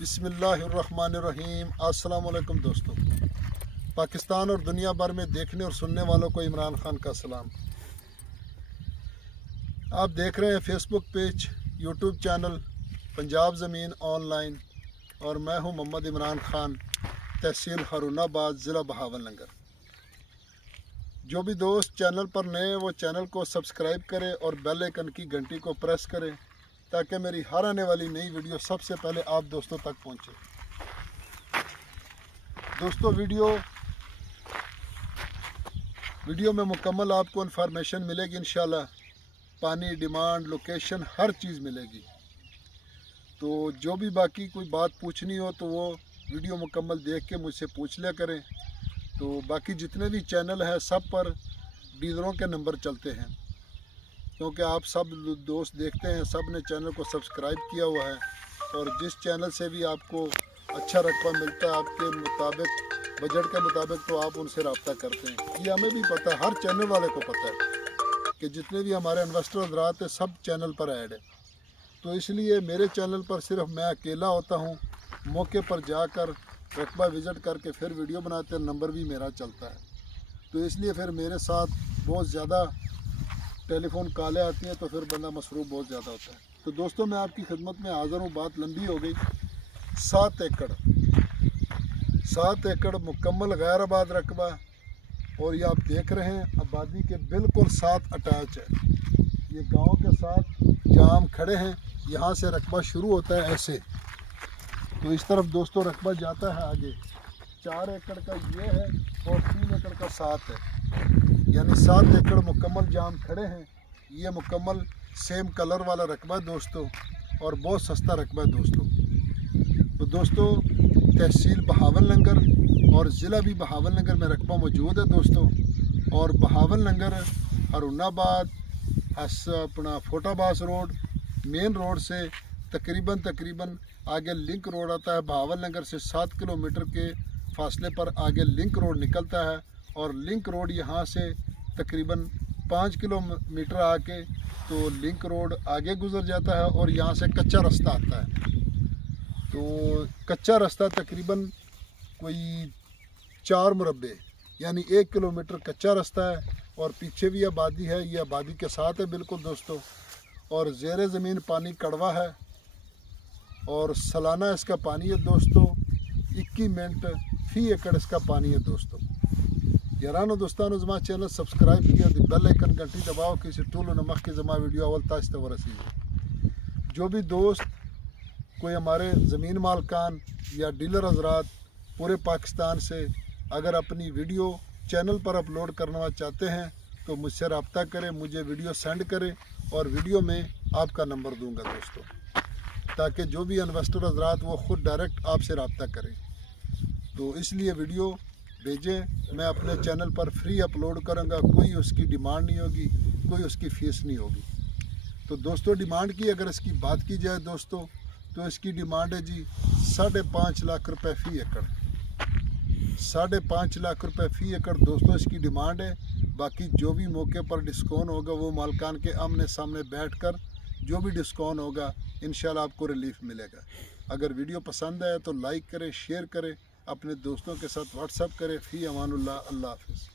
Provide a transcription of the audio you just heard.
बिस्मिल्लाहिर्रहमानिर्रहीम। अस्सलाम वालेकुम दोस्तों। पाकिस्तान और दुनिया भर में देखने और सुनने वालों को इमरान खान का सलाम। आप देख रहे हैं Facebook page, YouTube channel Punjab ज़मीन ऑनलाइन और मैं हूं मोहम्मद इमरान खान, तहसील हारूनाबाद, ज़िला बहावलनगर। जो भी दोस्त चैनल पर नए हैं वो चैनल को सब्सक्राइब करें और बेल आइकन की घंटी को प्रेस करें ताकि मेरी हर आने वाली नई वीडियो सबसे पहले आप दोस्तों तक पहुंचे। दोस्तों वीडियो में मुकम्मल आपको इन्फॉर्मेशन मिलेगी इंशाल्लाह। पानी, डिमांड, लोकेशन, हर चीज़ मिलेगी। तो जो भी बाकी कोई बात पूछनी हो तो वो वीडियो मुकम्मल देख के मुझसे पूछ लिया करें। तो बाकी जितने भी चैनल हैं सब पर डीलरों के नंबर चलते हैं, क्योंकि आप सब दोस्त देखते हैं, सब ने चैनल को सब्सक्राइब किया हुआ है और जिस चैनल से भी आपको अच्छा रकबा मिलता है आपके मुताबिक, बजट के मुताबिक, तो आप उनसे रब्ता करते हैं। ये हमें भी पता है, हर चैनल वाले को पता है कि जितने भी हमारे इन्वेस्टर हज़रात हैं सब चैनल पर ऐड है। तो इसलिए मेरे चैनल पर सिर्फ मैं अकेला होता हूँ, मौके पर जाकर रकबा विज़िट करके फिर वीडियो बनाते हैं, नंबर भी मेरा चलता है। तो इसलिए फिर मेरे साथ बहुत ज़्यादा टेलीफोन कॉलें आती हैं तो फिर बंदा मसरूफ़ बहुत ज़्यादा होता है। तो दोस्तों मैं आपकी खिदमत में हाज़िर हूँ। बात लंबी हो गई। 7 एकड़ मुकम्मल गैर आबाद रकबा, और ये आप देख रहे हैं आबादी के बिल्कुल साथ अटैच है। ये गांव के साथ जाम खड़े हैं, यहाँ से रकबा शुरू होता है ऐसे, तो इस तरफ दोस्तों रकबा जाता है आगे। 4 एकड़ का ये है और 3 एकड़ का 7 है, यानी 7 एकड़ मुकम्मल जाम खड़े हैं। ये मुकम्मल सेम कलर वाला रकबा है दोस्तों, और बहुत सस्ता रकबा है दोस्तों। तो दोस्तों तहसील बहावलनगर और ज़िला भी बहावलनगर में रकबा मौजूद है दोस्तों। और बहावलनगर हारूनाबाद अपना फोटाबास रोड, मेन रोड से तकरीबन आगे लिंक रोड आता है। बहावलनगर से 7 किलोमीटर के फासले पर आगे लिंक रोड निकलता है, और लिंक रोड यहाँ से तकरीबन 5 किलोमीटर आके तो लिंक रोड आगे गुजर जाता है और यहाँ से कच्चा रास्ता आता है। तो कच्चा रास्ता तकरीबन कोई 4 मुरब्बे यानी 1 किलोमीटर कच्चा रास्ता है, और पीछे भी आबादी है। ये आबादी के साथ है बिल्कुल दोस्तों, और ज़ेरे ज़मीन पानी कड़वा है, और सालाना इसका पानी है दोस्तों 21 मिनट फी एकड़ इसका पानी है दोस्तों। यारानो दोस्तानो जमा चैनल सब्सक्राइब किया, बेल आइकन घंटी दबाओ किसी टूल नमक के जमा वीडियो अवल ताज वरसी। जो भी दोस्त कोई हमारे ज़मीन मालकान या डीलर हजरात पूरे पाकिस्तान से अगर अपनी वीडियो चैनल पर अपलोड करना चाहते हैं तो मुझसे रब्ता करें, मुझे वीडियो सेंड करें, और वीडियो में आपका नंबर दूंगा दोस्तों, ताकि जो भी इन्वेस्टर हजरात वो ख़ुद डायरेक्ट आपसे रब्ता करें। तो इसलिए वीडियो भेजें, मैं अपने चैनल पर फ्री अपलोड करूँगा, कोई उसकी डिमांड नहीं होगी, कोई उसकी फ़ीस नहीं होगी। तो दोस्तों डिमांड की अगर इसकी बात की जाए दोस्तों, तो इसकी डिमांड है जी 5.5 लाख रुपए फ़ी एकड़। 5.5 लाख रुपए फ़ी एकड़ दोस्तों इसकी डिमांड है। बाकी जो भी मौके पर डिस्काउंट होगा वो मालकान के आमने सामने बैठकर जो भी डिस्काउंट होगा इंशाल्लाह आपको रिलीफ मिलेगा। अगर वीडियो पसंद आए तो लाइक करें, शेयर करें, अपने दोस्तों के साथ व्हाट्सएप करें। फ़ी अमानुल्लाह, अल्लाह हाफ़िज़।